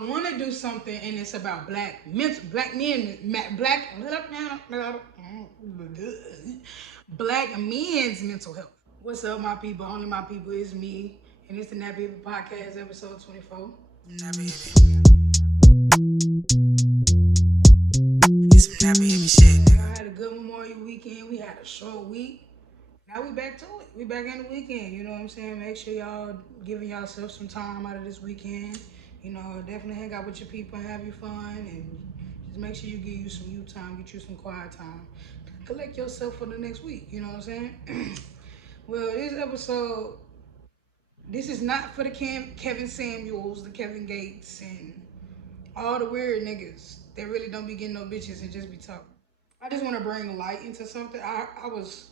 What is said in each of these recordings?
I want to do something, and it's about black men's mental health. What's up, my people? Only my people is me, and it's the Nappy Hippy Podcast, episode 24. Nappy Hippy. It's some Nappy Hippy shit, nigga. I had a good Memorial weekend. We had a short week. Now we back to it. We back in the weekend. You know what I'm saying? Make sure y'all giving yourself some time out of this weekend. You know, definitely hang out with your people and have your fun, and just make sure you give you some you time, get you some quiet time. Collect yourself for the next week. You know what I'm saying? Well, this episode, this is not for the Kevin Samuels, the Kevin Gates, and all the weird niggas that really don't be getting no bitches and just be talking. I just want to bring light into something. I was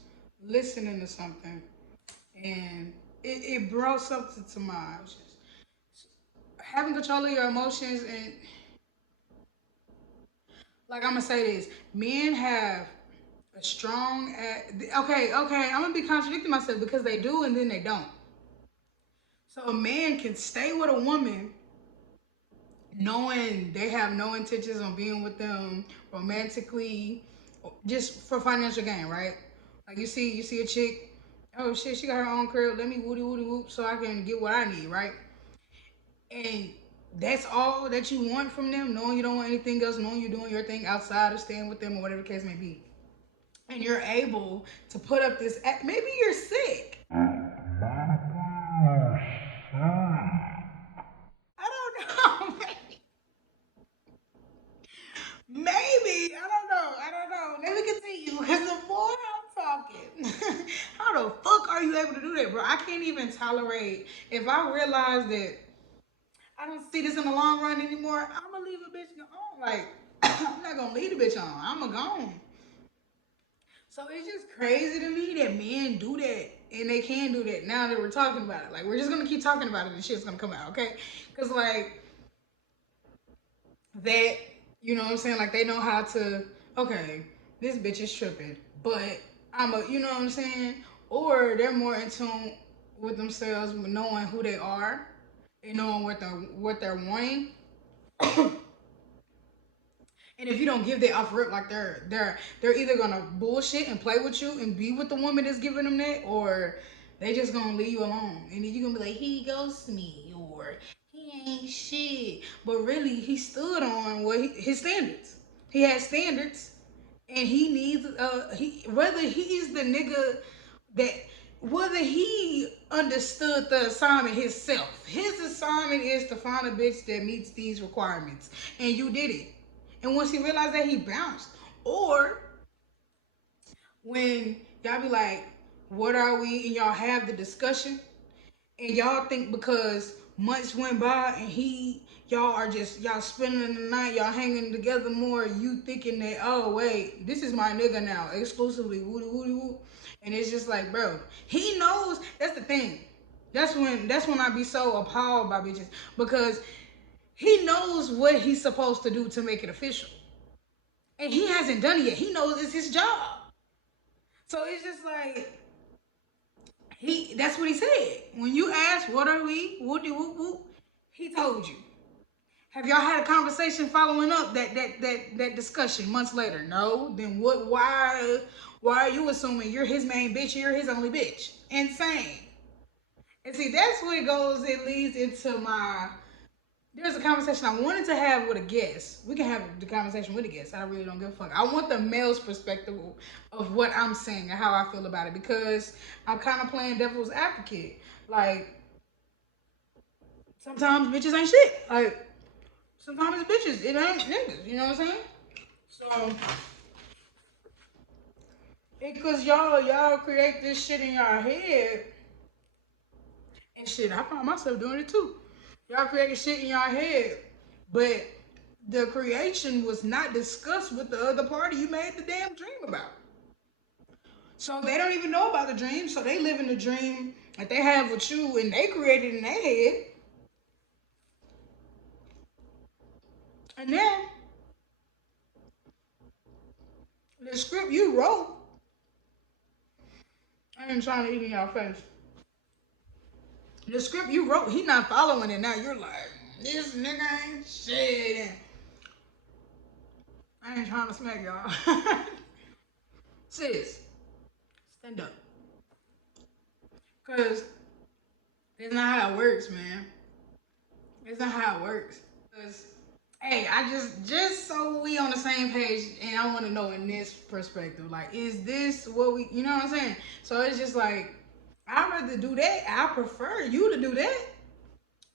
listening to something, and it brought something to mind. Having control of your emotions, and like I'm gonna say this, men have a strong. Okay, I'm gonna be contradicting myself because they do and then they don't. So a man can stay with a woman knowing they have no intentions on being with them romantically, just for financial gain, right? Like you see a chick, oh shit, she got her own crib. Let me woody woody whoop so I can get what I need, right? And that's all that you want from them, knowing you don't want anything else, knowing you're doing your thing outside of staying with them or whatever the case may be. And you're able to put up this act. Maybe you're sick. I don't know. Maybe. I don't know. Let me continue. Because the more I'm talking, how the fuck are you able to do that, bro? I can't even tolerate. If I realize that I don't see this in the long run anymore, I'm going to leave a bitch on. Like, I'm not going to leave the bitch on. I'm going to go on. So it's just crazy to me that men do that. And they can do that now that we're talking about it. Like, we're just going to keep talking about it and shit's going to come out, okay? Because, like, that, you know what I'm saying? Like, they know how to, okay, this bitch is tripping, but you know what I'm saying? Or they're more in tune with themselves, knowing who they are and knowing what they're wanting. And if you don't give that offer up, like they're either gonna bullshit and play with you and be with the woman that's giving them that, or they just gonna leave you alone. And then you gonna be like, he ghosted me, or he ain't shit. But really, he stood on his standards. He has standards, and he needs he whether he's the nigga that whether he understood the assignment himself. His assignment is to find a bitch that meets these requirements, and you did it. And once he realized that, he bounced. Or when y'all be like, what are we? And y'all have the discussion, and y'all think because months went by and y'all are just, y'all spending the night, y'all hanging together more, you thinking that, oh, wait, this is my nigga now, exclusively, woody, woody, woo. And it's just like, bro, he knows, that's the thing. That's when I be so appalled by bitches, because he knows what he's supposed to do to make it official. And he hasn't done it yet. He knows it's his job. So it's just like, that's what he said. When you asked, what are we? Whoopty whoop whoop. He told you. Have y'all had a conversation following up that discussion months later? No. Then what? Why are you assuming you're his main bitch? You're his only bitch. Insane. And see, that's what it goes. It leads into my. There's a conversation I wanted to have with a guest. We can have the conversation with a guest. I really don't give a fuck. I want the male's perspective of what I'm saying and how I feel about it, because I'm kind of playing devil's advocate. Like, sometimes bitches ain't shit. Like, sometimes it's bitches. It ain't niggas. You know what I'm saying? So, because y'all create this shit in your head, and shit, I find myself doing it too. Y'all creating shit in your head, but the creation was not discussed with the other party you made the damn dream about. So they don't even know about the dream, so they live in the dream that they have with you and they created in their head. And then the script you wrote, I ain't trying to eat in y'all face. The script you wrote, he not following it now. You're like, This nigga ain't shit. And I ain't trying to smack y'all. Sis, stand up. Cause it's not how it works, man. It's not how it works. Cause hey, I just so we on the same page, and I want to know in this perspective, like, is this what we, you know what I'm saying? So it's just like I'd rather do that. I prefer you to do that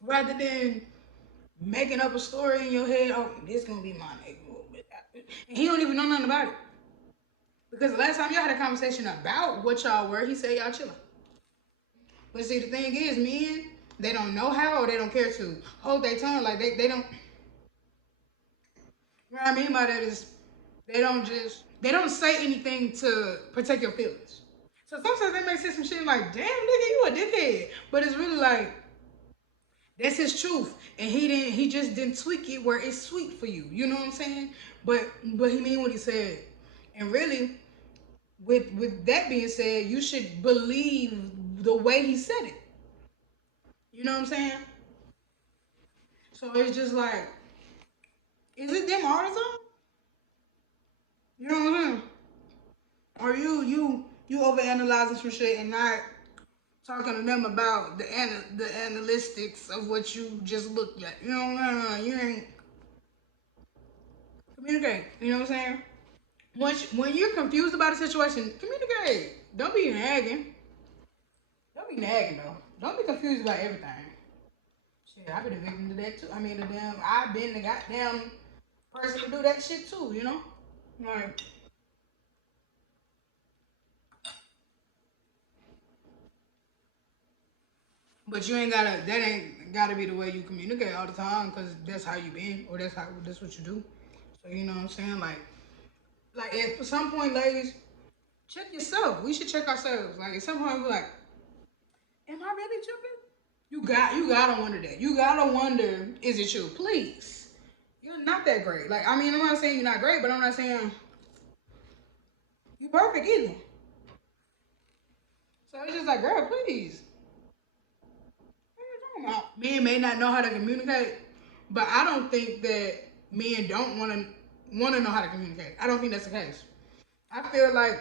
rather than making up a story in your head. Oh, this gonna be my nigga, and he don't even know nothing about it. Because the last time y'all had a conversation about what y'all were, he said y'all chilling. But see, the thing is, men, they don't know how or they don't care to hold their tongue. Like they don't. What I mean by that is they don't say anything to protect your feelings. So sometimes they may say some shit like, "Damn, nigga, you a dickhead," but it's really like that's his truth, and he just didn't tweak it where it's sweet for you. You know what I'm saying? But he mean what he said, and really, with that being said, you should believe the way he said it. You know what I'm saying? So it's just like, is it them all the time? You know what I'm saying? Or you overanalyzing some shit and not talking to them about the analytics of what you just looked at. You know what I'm saying? You ain't communicate. You know what I'm saying? When you're confused about a situation, communicate. Don't be nagging. Don't be nagging though. Don't be confused about everything. Shit, I've been a victim to that too. I mean, I've been the goddamn person to do that shit too. You know, like. But you ain't gotta. That ain't gotta be the way you communicate all the time, cause that's how you been, or that's what you do. So you know what I'm saying? Like at some point, ladies, check yourself. We should check ourselves. Like at some point, we're like, am I really tripping? You gotta wonder that. You gotta wonder, is it you? Please, you're not that great. Like I mean, I'm not saying you're not great, but I'm not saying you're perfect either. So it's just like, girl, please. Men may not know how to communicate, but I don't think that men don't want to know how to communicate. I don't think that's the case. I feel like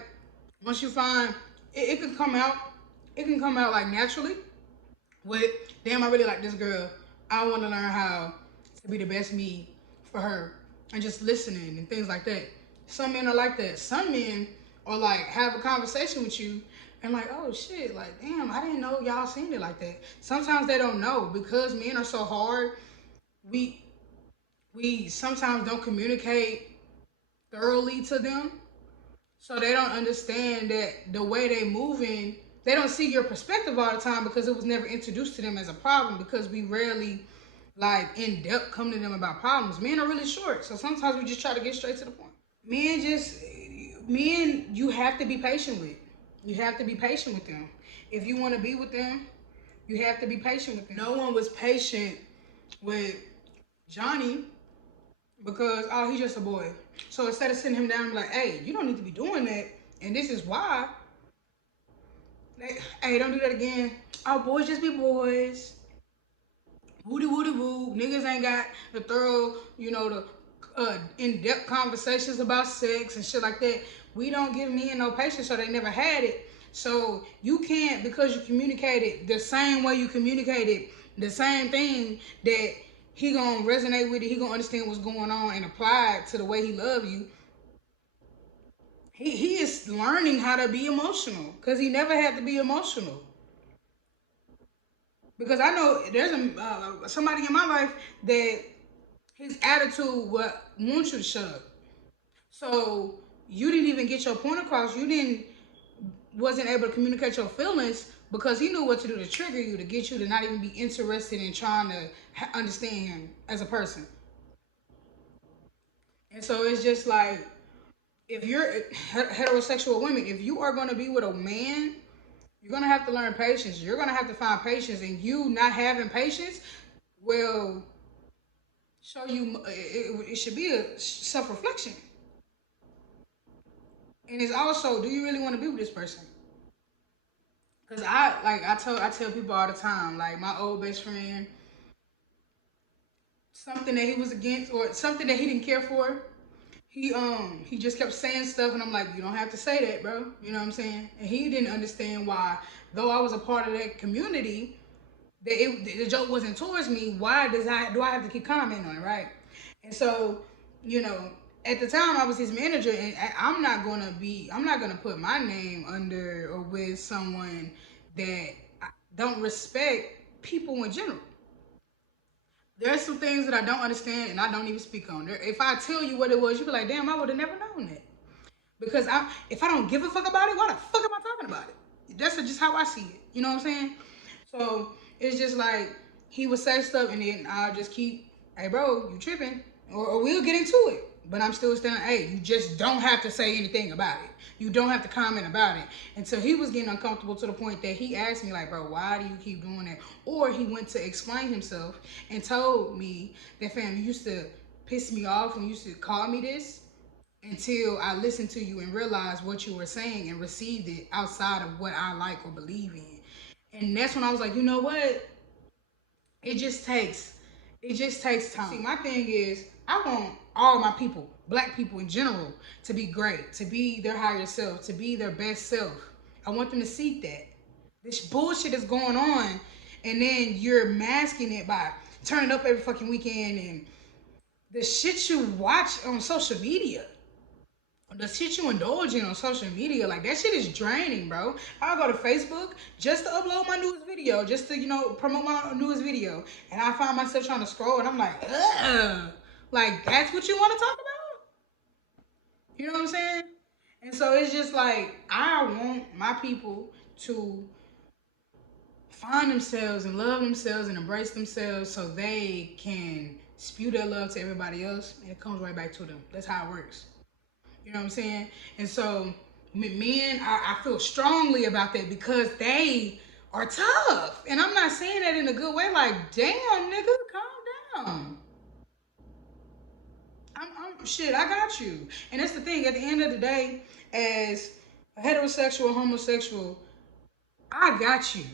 once you find it can come out, it can come out like naturally. With damn, I really like this girl. I want to learn how to be the best me for her, and just listening and things like that. Some men are like that. Some men are like have a conversation with you and like, oh shit, like damn, I didn't know y'all seen it like that. Sometimes they don't know because men are so hard. We we sometimes don't communicate thoroughly to them, so they don't understand that the way they moving, they don't see your perspective all the time because it was never introduced to them as a problem because we rarely like in depth come to them about problems. Men are really short, so sometimes we just try to get straight to the point. Men just men you have to be patient with. You have to be patient with them. If you want to be with them, you have to be patient with them. No one was patient with Johnny because oh he's just a boy. So instead of sitting him down and be like, hey, you don't need to be doing that, and this is why. Like, hey, don't do that again. Oh, boys just be boys. Woody woody woo. Niggas ain't got the thorough, the in-depth conversations about sex and shit like that. We don't give men no patience, so they never had it. So you can't because you communicated the same way you communicated the same thing that he gonna resonate with it. He gonna understand what's going on and apply it to the way he love you. He is learning how to be emotional because he never had to be emotional. Because I know there's somebody in my life that his attitude would want you to shut up. So you didn't even get your point across. You didn't wasn't able to communicate your feelings because he knew what to do to trigger you to get you to not even be interested in trying to understand him as a person. And so it's just like if you're heterosexual women, if you are going to be with a man, you're going to have to learn patience. You're going to have to find patience, and you not having patience will show you it should be a self-reflection. And it's also, do you really want to be with this person? Because I tell people all the time, like my old best friend, something that he was against or something that he didn't care for, he just kept saying stuff, and I'm like, you don't have to say that, bro. You know what I'm saying? And he didn't understand why, though I was a part of that community, the joke wasn't towards me. Why do I have to keep commenting on it, right? And so, you know, at the time I was his manager, and I'm not gonna put my name under or with someone that don't respect people in general. There's some things that I don't understand and I don't even speak on. If I tell you what it was, you'd be like, damn, I would have never known that. Because if I don't give a fuck about it, why the fuck am I talking about it? That's just how I see it. You know what I'm saying? So it's just like he would say stuff, and then I'll just keep, hey, bro, you tripping, or we'll get into it. But I'm still standing, hey, you just don't have to say anything about it. You don't have to comment about it. And so he was getting uncomfortable to the point that he asked me, like, bro, why do you keep doing that? Or he went to explain himself and told me that, fam, you used to piss me off and you used to call me this until I listened to you and realized what you were saying and received it outside of what I like or believe in. And that's when I was like, you know what? It just takes it just takes time. See, my thing is I want all my people, black people in general, to be great, to be their higher self, to be their best self. I want them to seek that. This bullshit is going on, and then you're masking it by turning up every fucking weekend and the shit you watch on social media, the shit you indulge in on social media, like that shit is draining, bro. I'll go to Facebook just to upload my newest video, just to, promote my newest video. And I find myself trying to scroll and I'm like, ugh. Like, that's what you want to talk about? You know what I'm saying? And so it's just like, I want my people to find themselves and love themselves and embrace themselves so they can spew their love to everybody else and it comes right back to them. That's how it works. You know what I'm saying? And so men, I feel strongly about that because they are tough. And I'm not saying that in a good way, like, damn, nigga, calm down. Shit, I got you. And that's the thing, at the end of the day, as a heterosexual, homosexual, I got you.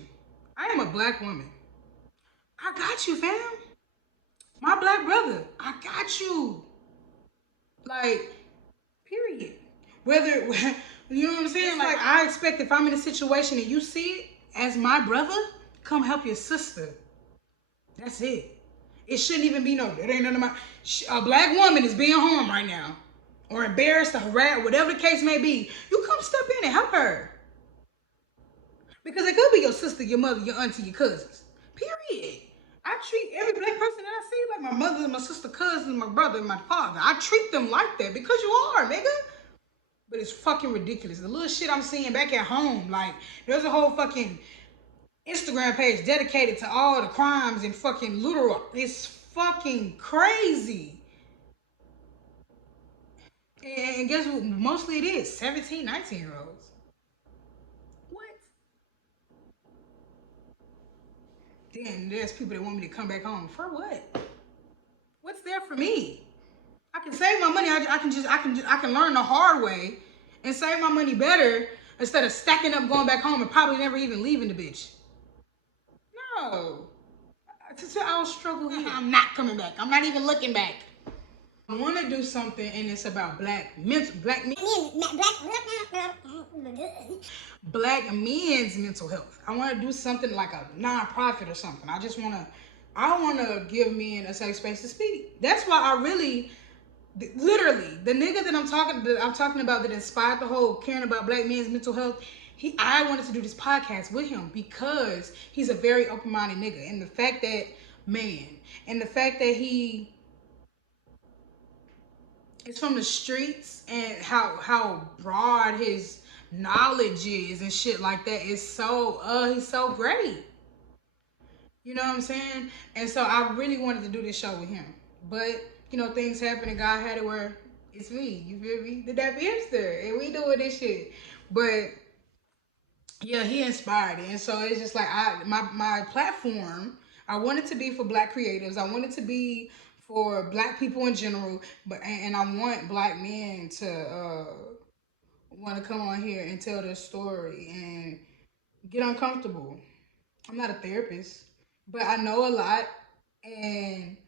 I am a black woman. I got you, fam. My black brother, I got you. Like, period. Whether you know what I'm saying? Like I expect if I'm in a situation and you see it as my brother, come help your sister. That's it. It shouldn't even be no. It ain't none of my. A black woman is being harmed right now, or embarrassed, or harassed, whatever the case may be. You come step in and help her because it could be your sister, your mother, your auntie, your cousins. Period. I treat every black person that I see like my mother, my sister, cousin, my brother, and my father. I treat them like that because you are, nigga. But it's fucking ridiculous. The little shit I'm seeing back at home, like there's a whole fucking Instagram page dedicated to all the crimes in fucking Little. It's fucking crazy. And guess what? Mostly it is 17, 19-year-olds. What? Then there's people that want me to come back home. For what? What's there for me? I can save my money. I can learn the hard way and save my money better instead of stacking up going back home and probably never even leaving the bitch. No. I'll struggle here. I'm not coming back. I'm not even looking back. I want to do something, and it's about black men's mental health. I want to do something like a non-profit or something. I want to give men a safe space to speak. That's why I really, literally, the nigga that I'm talking about that inspired the whole caring about black men's mental health. I wanted to do this podcast with him because he's a very open-minded nigga, and the fact that he is from the streets and how broad his knowledge is and shit like that is so he's so great. You know what I'm saying? And so I really wanted to do this show with him. But, things happen and God had it where it's me. You feel me? The Nappy Hipster. And we doing this shit. But yeah, he inspired it. And so it's just like my platform, I want it to be for black creatives. I want it to be for black people in general. And I want black men to want to come on here and tell their story and get uncomfortable. I'm not a therapist, but I know a lot, and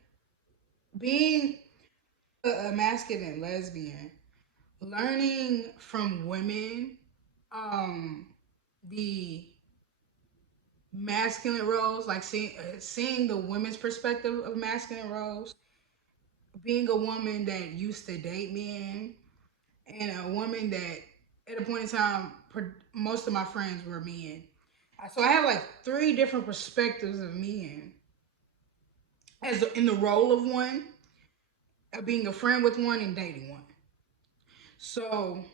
being a masculine lesbian, learning from women, um, the masculine roles, like seeing the women's perspective of masculine roles, being a woman that used to date men, and a woman that at a point in time most of my friends were men. So I have like three different perspectives of men as in the role of one, being a friend with one and dating one. So,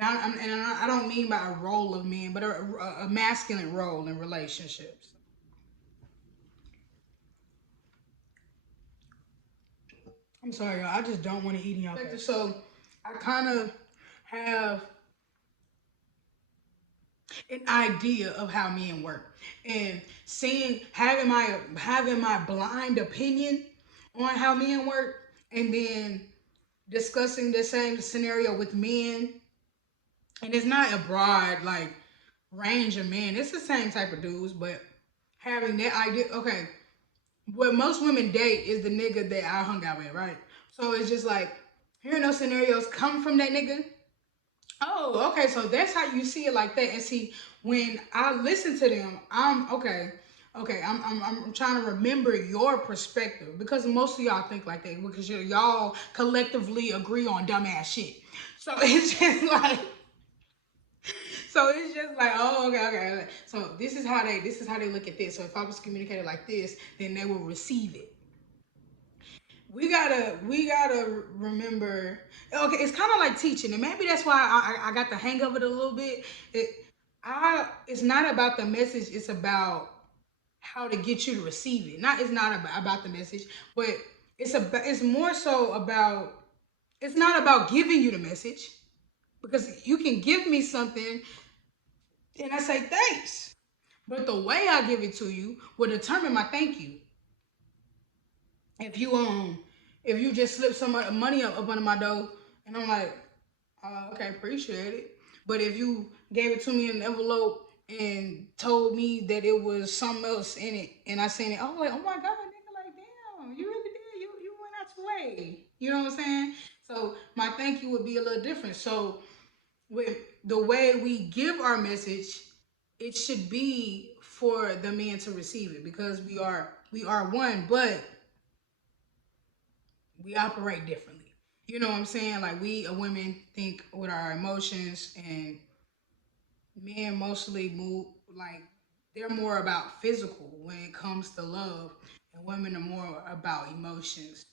I don't mean by a role of men, but a masculine role in relationships. I'm sorry, y'all. I just don't want to eat in y'all face. So I kind of have an idea of how men work, and seeing having my blind opinion on how men work, and then discussing the same scenario with men, and it's not a broad like range of men. It's the same type of dudes, but having that idea. Okay, what most women date is the nigga that I hung out with, right? So it's just like hearing those scenarios come from that nigga. Oh, okay. So that's how you see it like that. And see, when I listen to them, I'm okay. Okay, I'm trying to remember your perspective because most of y'all think like that because y'all collectively agree on dumbass shit. So it's just like, oh, okay. So this is how they look at this. So if I was communicated like this, then they will receive it. We gotta remember. Okay, it's kind of like teaching, and maybe that's why I got the hang of it a little bit. It's not about the message. It's about how to get you to receive it. It's not about the message, but it's more so about. It's not about giving you the message because you can give me something and I say thanks, but the way I give it to you will determine my thank you. If you if you just slip some money up under my door and I'm like, okay, appreciate it. But if you gave it to me in an envelope and told me that it was something else in it and I seen it, I was like, oh my god, nigga, like damn, you really did. You went out your way. You know what I'm saying? So my thank you would be a little different. So with the way we give our message, it should be for the man to receive it because we are one, but we operate differently. You know what I'm saying? Like we women think with our emotions, and men mostly move like they're more about physical when it comes to love, and women are more about emotions.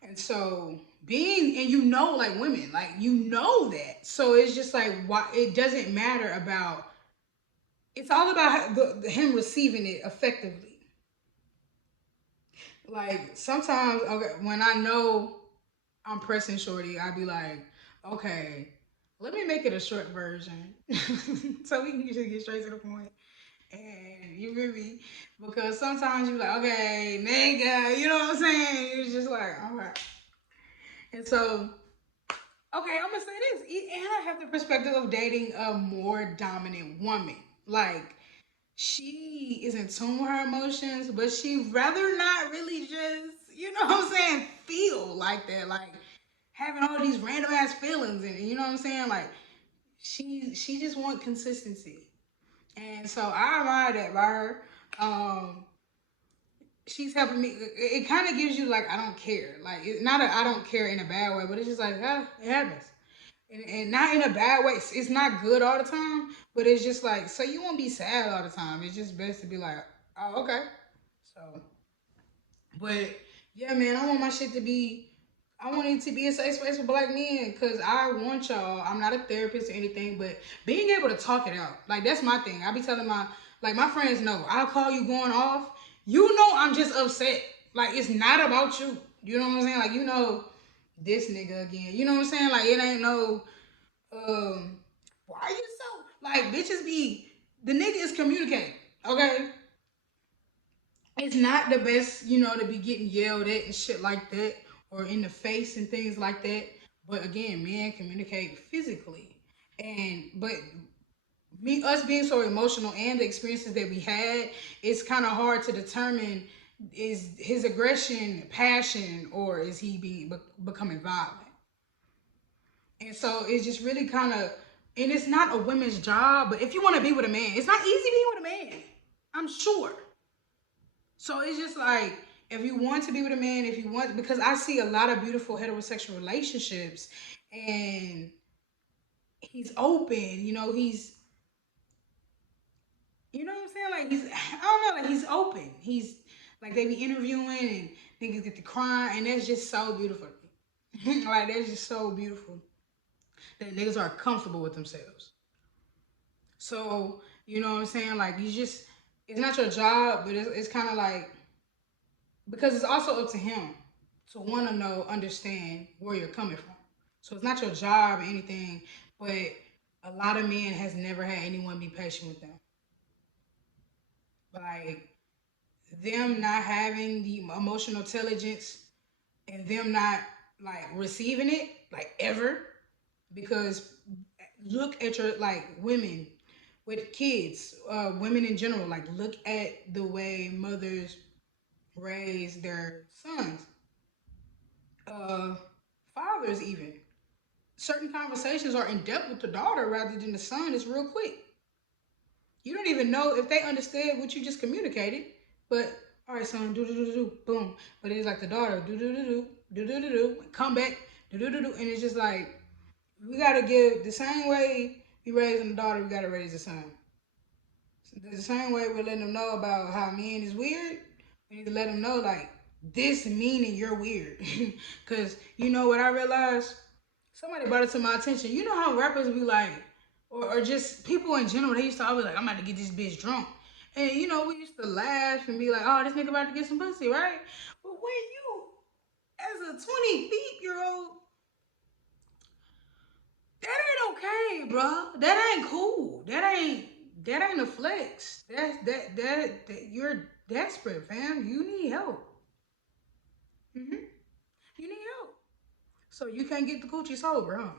And so and like women, like that. So it's just like why it doesn't matter about. It's all about him receiving it effectively. Like sometimes, okay, when I know I'm pressing shorty, I'd be like, okay, let me make it a short version so we can just get straight to the point. And you feel me? Because sometimes you're like, okay, nigga, you know what I'm saying? It's just like, all right. And so, okay, I'm gonna say this, and I have the perspective of dating a more dominant woman. Like, she is in tune with her emotions, but she rather not really just, you know what I'm saying, feel like that. Like, having all these random ass feelings and you know what I'm saying? Like she just want consistency. And so I admire that by her. Um she's helping me. It kind of gives you like I don't care. Like it's not I don't care in a bad way, but it's just like it happens. And not in a bad way. It's not good all the time, but it's just like so you won't be sad all the time. It's just best to be like, oh okay. So but yeah, man, I want my shit to be. I want it to be a safe space for black men because I want y'all. I'm not a therapist or anything, but being able to talk it out, like that's my thing. I be telling my friends know. I'll call you going off. You know, I'm just upset. Like it's not about you. You know what I'm saying? Like this nigga again. You know what I'm saying? Like it ain't no. Why are you so like bitches be the nigga is communicating. Okay, it's not the best, to be getting yelled at and shit like that, or in the face and things like that. But again, men communicate physically, but us being so emotional and the experiences that we had, it's kind of hard to determine Is his aggression passion, or is he becoming violent? And so it's just really kind of, and it's not a women's job, but if you want to be with a man, it's not easy being with a man, I'm sure. So it's just like, if you want to be with a man, if you want, because I see a lot of beautiful heterosexual relationships, and he's open, you know what I'm saying? Like I don't know, like he's open. He's like, they be interviewing and niggas get to crying, and that's just so beautiful. Like that's just so beautiful that niggas are comfortable with themselves. So you know what I'm saying? Like you just, it's not your job, but it's kind of like, because it's also up to him to want to know, understand where you're coming from. So it's not your job or anything, but a lot of men has never had anyone be patient with them. Like them not having the emotional intelligence, and them not like receiving it like ever, because look at your, like, women with kids, women in general, like look at the way mothers raise their sons, uh fathers even. Certain conversations are in depth with the daughter rather than the son. It's real quick. You don't even know if they understood what you just communicated. But all right, son, do do do do, boom. But it's like the daughter, do do do do, do do do do, come back, do do do do, and it's just like, we gotta give the same way we raising the daughter, we gotta raise the son. The same way we're letting them know about how men is weird, we need to let them know, like, this meaning you're weird. Cause you know what I realized? Somebody brought it to my attention. You know how rappers be like, or just people in general, they used to always like, I'm about to get this bitch drunk. And we used to laugh and be like, oh, this nigga about to get some pussy, right? But when you, as a 20 year old, that ain't okay, bro. That ain't cool. That ain't a flex. That you're desperate, fam. You need help. You need help. So you can't get the coochie sober, huh?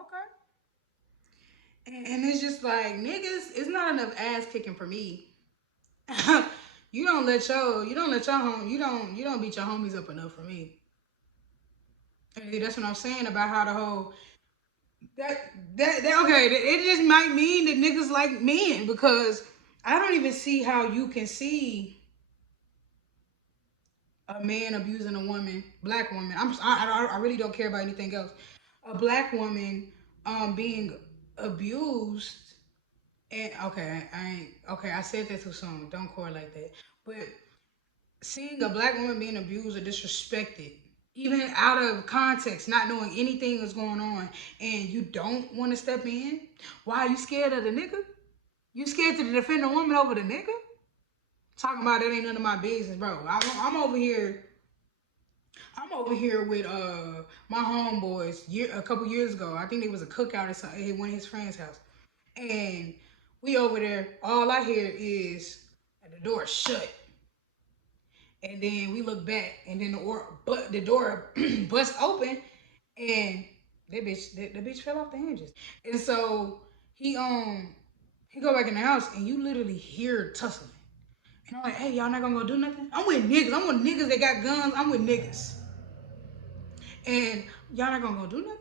Okay. And it's just like, niggas, it's not enough ass kicking for me. You don't beat your homies up enough for me. And that's what I'm saying about how the whole, that okay, it just might mean that niggas like men, because I don't even see how you can see a man abusing a woman, black woman. I really don't care about anything else. A black woman being abused. And okay, I ain't okay. I said that too soon. Don't correlate that. But seeing a black woman being abused or disrespected, even out of context, not knowing anything is going on, and you don't want to step in, why are you scared of the nigga? You scared to defend a woman over the nigga? Talking about that ain't none of my business, bro. I'm over here. I'm over here with my homeboys a couple years ago. I think it was a cookout or something at one of his friends' house. And we over there, all I hear is the door shut. And then we look back, and then the door bust open, and the bitch fell off the hinges. And so he he go back in the house, and you literally hear tussling. And I'm like, hey, y'all not gonna go do nothing? I'm with niggas. I'm with niggas that got guns. I'm with niggas. And y'all not gonna go do nothing?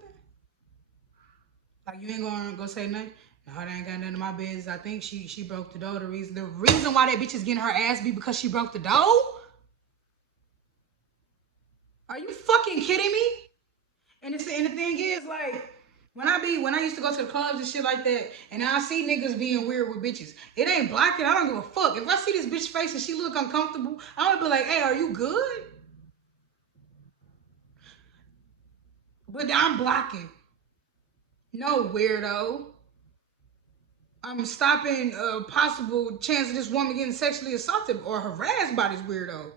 Like, you ain't gonna go say nothing? No, that ain't got nothing to my business. I think she broke the door. The reason why that bitch is getting her ass beat because she broke the door? Are you fucking kidding me? And the thing is, like, when I used to go to the clubs and shit like that, and I see niggas being weird with bitches, it ain't blocking. I don't give a fuck. If I see this bitch face and she look uncomfortable, I'm gonna be like, hey, are you good? But I'm blocking. No, weirdo. I'm stopping a possible chance of this woman getting sexually assaulted or harassed by this weirdo.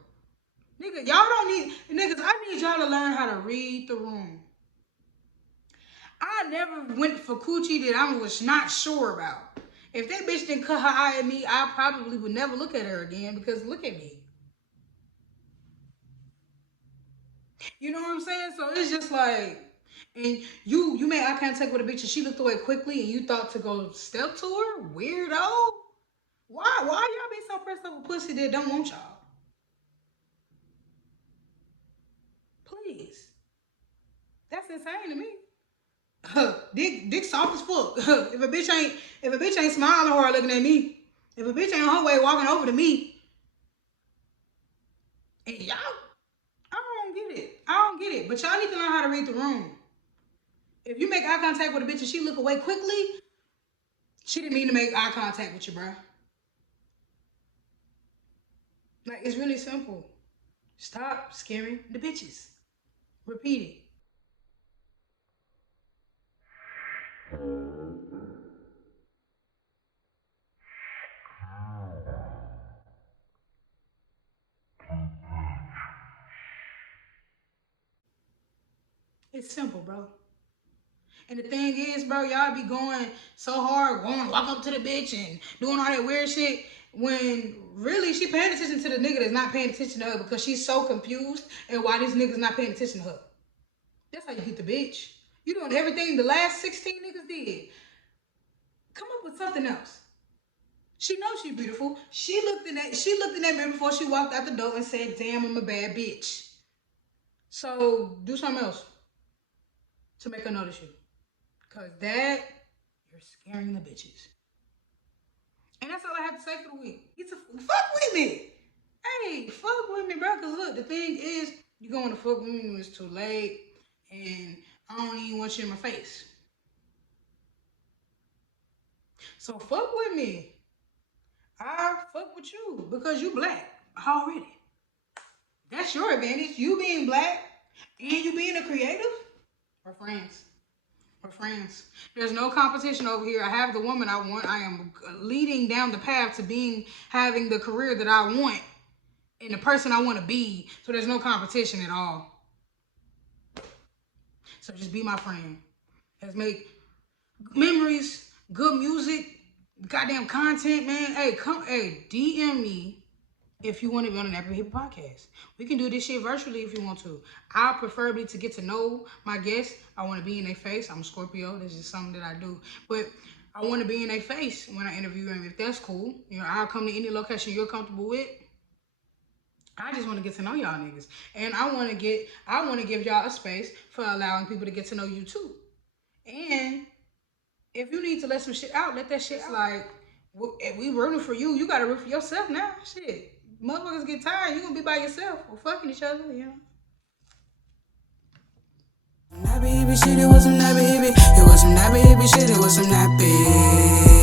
Nigga, y'all don't need, niggas, I need y'all to learn how to read the room. I never went for coochie that I was not sure about. If that bitch didn't cut her eye at me, I probably would never look at her again, because look at me. You know what I'm saying? So it's just like, and you made eye contact with a bitch and she looked away quickly and you thought to go step to her? Weirdo. Why y'all be so pressed up with pussy that don't want y'all? insane to me. Dick soft as fuck. If a bitch ain't smiling hard looking at me, if a bitch ain't on her way walking over to me, and y'all, I don't get it. I don't get it. But y'all need to learn how to read the room. If you make eye contact with a bitch and she look away quickly, she didn't mean to make eye contact with you, bruh. Like, it's really simple. Stop scaring the bitches. Repeat it. It's simple, bro. And the thing is, bro, y'all be going so hard, going walk up to the bitch and doing all that weird shit when really she paying attention to the nigga that's not paying attention to her because she's so confused and why this nigga's not paying attention to her. That's how you get the bitch. You doing everything the last 16 niggas did. Come up with something else. She knows she's beautiful. She looked in that mirror before she walked out the door and said, "Damn, I'm a bad bitch." So do something else to make her notice you. Cause that you're scaring the bitches. And that's all I have to say for the week. It's a fuck with me. Hey, fuck with me, bro. Cause look, the thing is, you going to fuck with me when it's too late, and I don't even want you in my face. So fuck with me. I fuck with you because you black already. That's your advantage. You being black and you being a creative. We're friends. We're friends. There's no competition over here. I have the woman I want. I am leading down the path to having the career that I want and the person I want to be. So there's no competition at all. So just be my friend. Let's make memories, good music, goddamn content, man. Hey, DM me if you want to be on the Nappy Hippy podcast. We can do this shit virtually if you want to. I preferably to get to know my guests. I want to be in their face. I'm a Scorpio. This is something that I do. But I want to be in their face when I interview them. If that's cool, I'll come to any location you're comfortable with. I just want to get to know y'all niggas. And I want to give y'all a space for allowing people to get to know you too. And if you need to let some shit out, let that shit out. Like, if we rooting for you, you gotta root for yourself now. Shit. Motherfuckers get tired, you gonna be by yourself or fucking each other, Nappy, Hippy shit, it was some nappy, Hippy. It was some nappy, Hippy shit, it was some nappy.